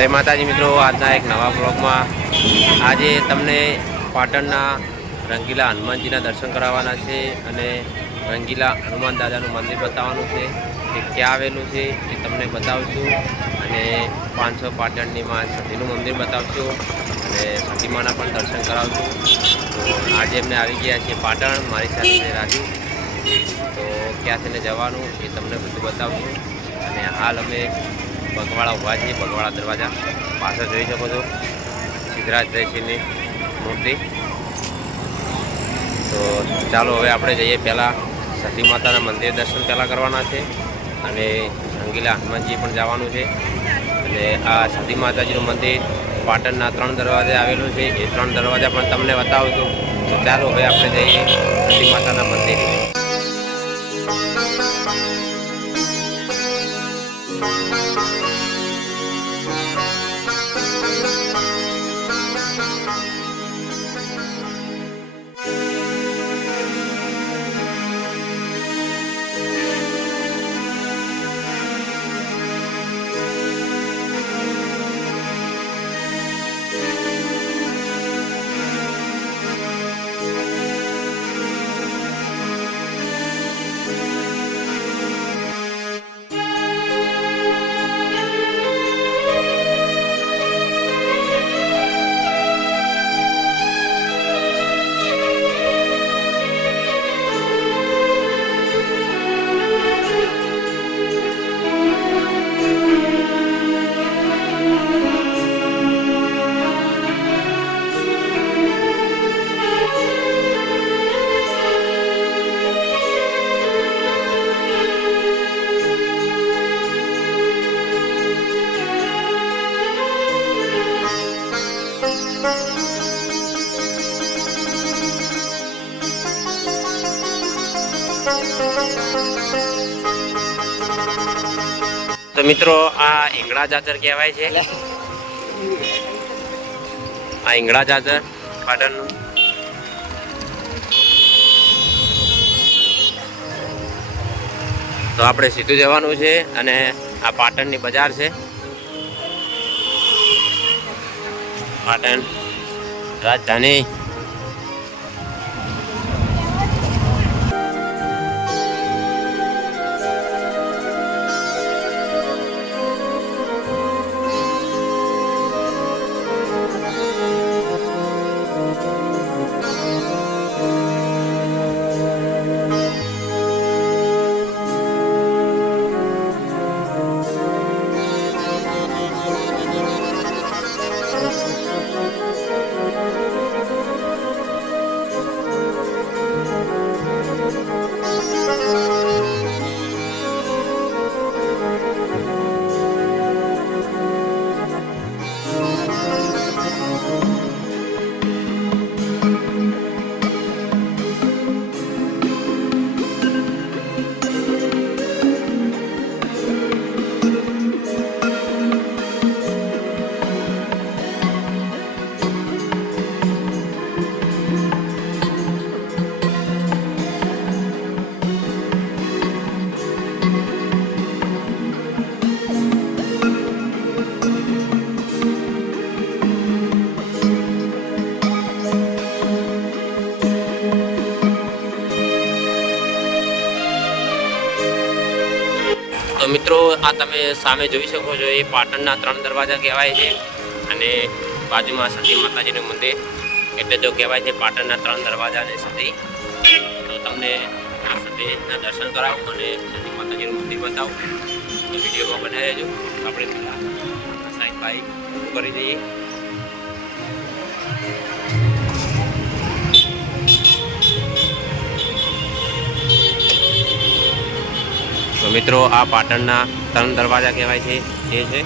જય માતાજી મિત્રો, આજના એક નવા બ્લોગમાં આજે તમને પાટણના રંગીલા હનુમાનજીના દર્શન કરાવવાના છે અને રંગીલા હનુમાન દાદાનું મંદિર બતાવવાનું છે એ ક્યાં આવેલું છે એ તમને બતાવશું અને પાંચસો પાટણની માં સતીનું મંદિર બતાવશું અને સતીમાના પણ દર્શન કરાવશું. તો આજે એમને આવી ગયા છે પાટણ, મારી સાથે રાજુ. તો ક્યાં થઈને જવાનું એ તમને બધું બતાવશું. અને હાલ અમે બગવાડા ઊભા છીએ બગવાડા દરવાજા પાછળ જોઈ શકો છો. સિદ્ધરાજ જયસિંહની મૂર્તિ. તો ચાલો હવે આપણે જઈએ પહેલાં સતી માતાના મંદિર દર્શન પહેલાં કરવાના છે અને રંગીલા હનુમાનજી પણ જવાનું છે. અને આ સતી માતાજીનું મંદિર પાટણના ત્રણ દરવાજે આવેલું છે. એ ત્રણ દરવાજા પણ તમને બતાવું છું તો ચાલો હવે આપણે જઈએ સતી માતાના મંદિરે. Thank you. તો મિત્રો આ ઈંગળા જાતર કહેવાય છે. આ ઈંગળા જાજર પાટણનું તો આપણે સીધું જવાનું છે અને આ પાટણની બજાર છે. પાટણ રાજધાની. મિત્રો, આ તમે સામે જોઈ શકો છો, એ પાટણના ત્રણ દરવાજા કહેવાય છે અને બાજુમાં સતી માતાજીનું મંદિર. એટલે જો કહેવાય છે પાટણના ત્રણ દરવાજા અને સતી તો તમને આ સતીના દર્શન કરાવું અને સતી માતાજીનું મંદિર બતાવું. તો વિડીયોમાં બનાવી રહેજો આપણે પહેલાં સાઈડભાઈ કરી દઈએ. મિત્રો આ પાટણના ત્રણ દરવાજા કહેવાય છે એ છે.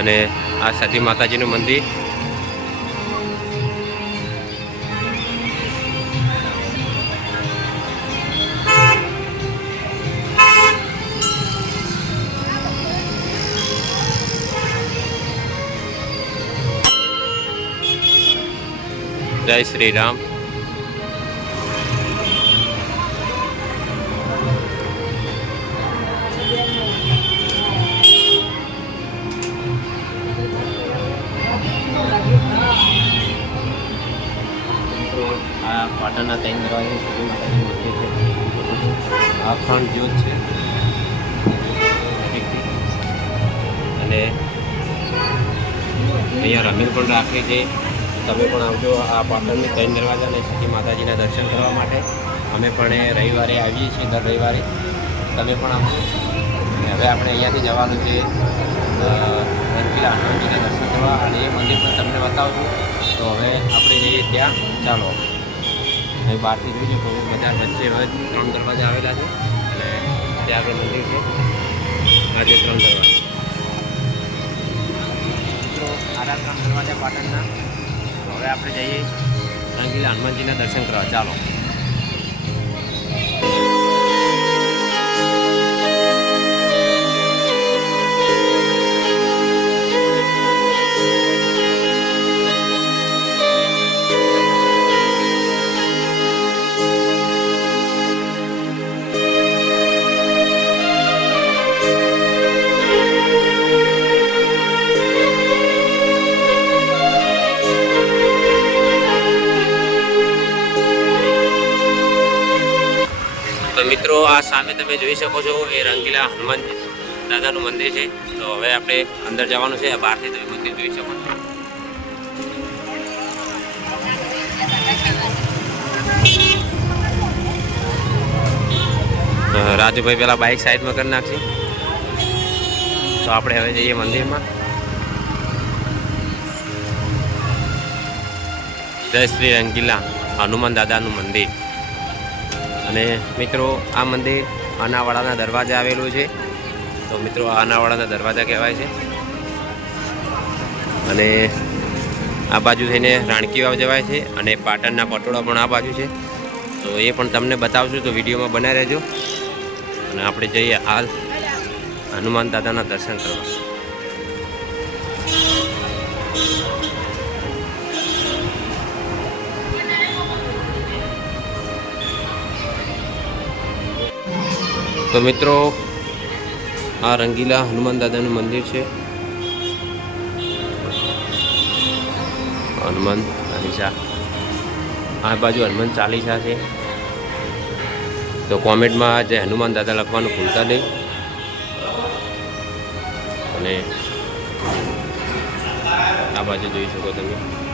અને આ સતી માતાજીનું મંદિર જય શ્રી રામ. પાટણના ત્રણ દરવાજા સુધી માતાજીનું છે જ્યોત છે. અને અહીંયા રમીલ પણ રાખે છે. તમે પણ આવજો આ પાટણની ત્રણ દરવાજા અને સિટી માતાજીના દર્શન કરવા માટે. અમે પણ રવિવારે આવીએ છીએ દર રવિવારે. તમે પણ આવજો હવે આપણે અહીંયાથી જવાનું છે રણકીલા હનુમાનજીના દર્શન કરવા. અને એ મંદિર પણ તમને બતાવજો. તો હવે આપણે જઈએ ત્યાં. ચાલો. હવે બહારથી જોઈ શકો બજાર વચ્ચે હવે ત્રણ દરવાજા આવેલા છે. અને ત્યાં આગળ મંદિર છે. આજે ત્રણ દરવાજા. મિત્રો આડા ત્રણ દરવાજા પાટણના. હવે આપણે જઈએ રંગીલા હનુમાનજીના દર્શન કરવા. ચાલો. સામે તમે જોઈ શકો છો એ રંગીલા હનુમાન દાદાનું મંદિર છે. તો હવે આપણે અંદર જવાનું છે, બહારથી તમે મંદિર જોઈ શકો છો. રાજુભાઈ પેલા બાઇક સાઈડમાં કરી નાખશે. તો આપણે હવે જઈએ મંદિરમાં. જય શ્રી રંગીલા હનુમાન દાદાનું મંદિર. અને મિત્રો, આ મંદિર આનાવાડાના દરવાજા આવેલું છે. તો મિત્રો, આ આનાવાડાના દરવાજા કહેવાય છે. અને આ બાજુ થઈને રાણકી વાવ જવાય છે અને પાટણના પટોળા પણ આ બાજુ છે. તો એ પણ તમને બતાવશું, તો વિડીયોમાં બનાવી રહેજો. અને આપણે જઈએ હાલ હનુમાન દાદાના દર્શન કરવા. તો મિત્રો, આ રંગીલા હનુમાન દાદાનું મંદિર છે. હનુમાન ચાલીસા. આ બાજુ હનુમાન ચાલીસા છે. તો કોમેન્ટમાં જે હનુમાન દાદા લખવાનું ભૂલતા નહીં. અને આ બાજુ જોઈ શકો તમે.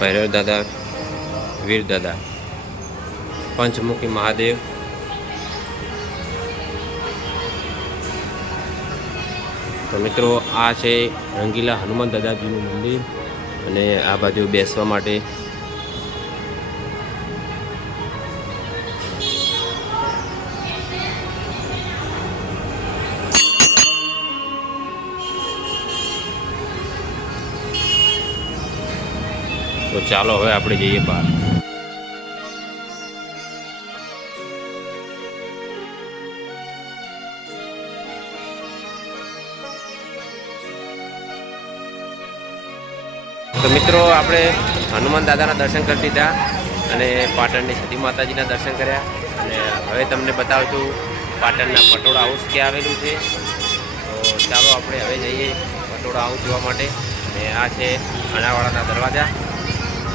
ભૈરવ દાદા, વીર દાદા, પંચમુખી મહાદેવ, તો મિત્રો આ છે રંગીલા હનુમાન દાદાજીનું મંદિર અને આ બાજુ બેસવા માટે તો ચાલો હવે આપણે જઈએ બહાર. તો મિત્રો, આપણે હનુમાન દાદાના દર્શન કરી દીધા અને પાટણની સતી માતાજીના દર્શન કર્યા. અને હવે તમને બતાવશું પાટણના પટોળા હાઉસ ક્યાં આવેલું છે. તો ચાલો આપણે હવે જઈએ પટોળા હાઉસ જોવા માટે. અને આ છે અનાવાડાના દરવાજા.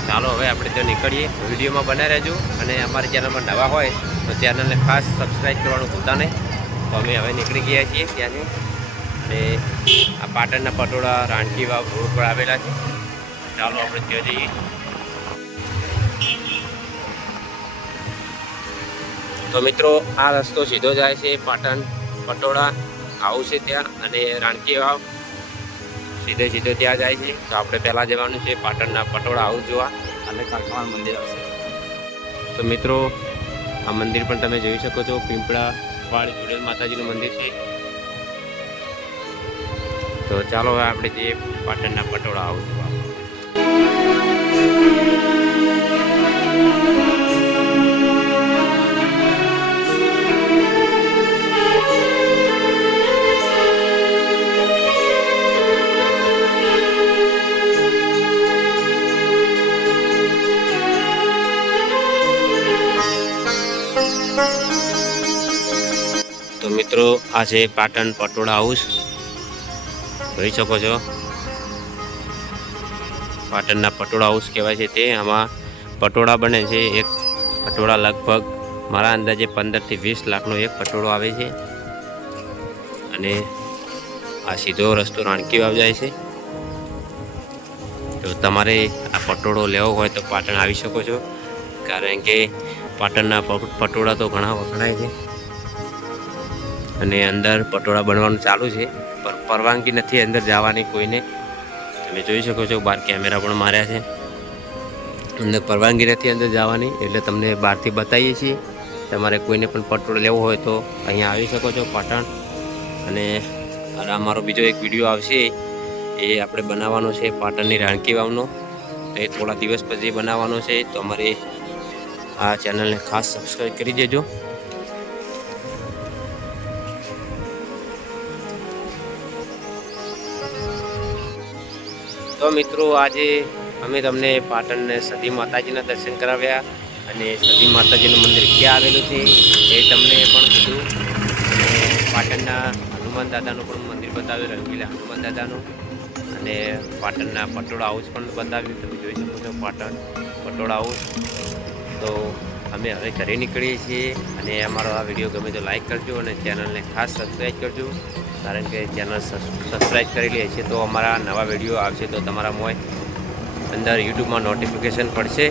ચાલો હવે આપણે ત્યાં નીકળીએ. વિડીયોમાં બનાવી રહેજો. અને અમારી ચેનલમાં નવા હોય તો ચેનલને ખાસ સબસ્ક્રાઈબ કરવાનું ભૂલતા નહીં. તો અમે હવે નીકળી ગયા છીએ ત્યાંથી. અને આ પાટણના પટોળા રાણકી વાવ રોડ પર આવેલા છે. ચાલો આપણે ત્યાં જઈએ. તો મિત્રો, આ રસ્તો સીધો જાય છે પાટણ પટોળા. આવું છે ત્યાં. અને રાણકી વાવ સીધે સીધો ત્યાં જાય છે. તો આપણે પહેલાં જવાનું છે પાટણના પટોળા હાઉસ જોવા. અને કાંકવાણ મંદિર આવશે તો મિત્રો આ મંદિર પણ તમે જોઈ શકો છો. પીંપળા વાળી જોડેલ માતાજીનું મંદિર છે. તો ચાલો હવે આપણે જઈએ પાટણના પટોળા હાઉસ જોવા. મિત્રો, આ છે પાટણ પટોળા હાઉસ જોઈ શકો છો. પાટણના પટોળા હાઉસ કહેવાય છે તે. આમાં પટોળા બને છે. એક પટોળા લગભગ મારા અંદાજે પંદરથી વીસ લાખનો એક પટોળો આવે છે. અને આ સીધો રસ્તો રાણકી વાવ જાય છે. તો તમારે આ પટોળો લેવો હોય તો પાટણ આવી શકો છો. કારણ કે પાટણના પટોળા તો ઘણા વખણાય છે. અને અંદર પટોળા બનવાનું ચાલુ છે. પણ પરવાનગી નથી અંદર જવાની કોઈને. તમે જોઈ શકો છો, બહાર કેમેરા પણ માર્યા છે. અંદર પરવાનગી નથી અંદર જવાની, એટલે તમને બહારથી બતાવીએ છીએ. તમારે કોઈને પણ પટોળો લેવો હોય તો અહીંયા આવી શકો છો, પાટણ. અને અમારો બીજો એક વીડિયો આવશે. એ આપણે બનાવવાનો છે પાટણની રાણકી વાવનો. એ થોડા દિવસ પછી બનાવવાનો છે. તો અમારી આ ચેનલને ખાસ સબસ્ક્રાઈબ કરી દેજો. તો મિત્રો આજે અમે તમને પાટણને સતી માતાજીના દર્શન કરાવ્યા અને સતી માતાજીનું મંદિર ક્યાં આવેલું છે એ તમને પણ કીધું. અને પાટણના હનુમાન દાદાનું પણ મંદિર બતાવ્યું, રંગીલા હનુમાન દાદાનું. અને પાટણના પટોળા હાઉસ પણ બતાવ્યું, તમે જોઈ શકો છો પાટણ પટોળા હાઉસ. તો અમે હવે ઘરે નીકળીએ છીએ અને અમારો આ વીડિયો ગમે તો લાઈક કરજો અને ચેનલને ખાસ સબસ્ક્રાઈબ કરજો. કારણ કે ચેનલ સબસ્ક્રાઈબ લઈએ છીએ તો અમારા નવા વીડિયો આવશે તો તમારા મોય અંદર યુટ્યુબમાં નોટિફિકેશન પડશે.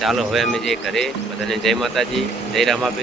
ચાલો હવે અમે જે ઘરે બધાને જય માતાજી, જય રામાબેન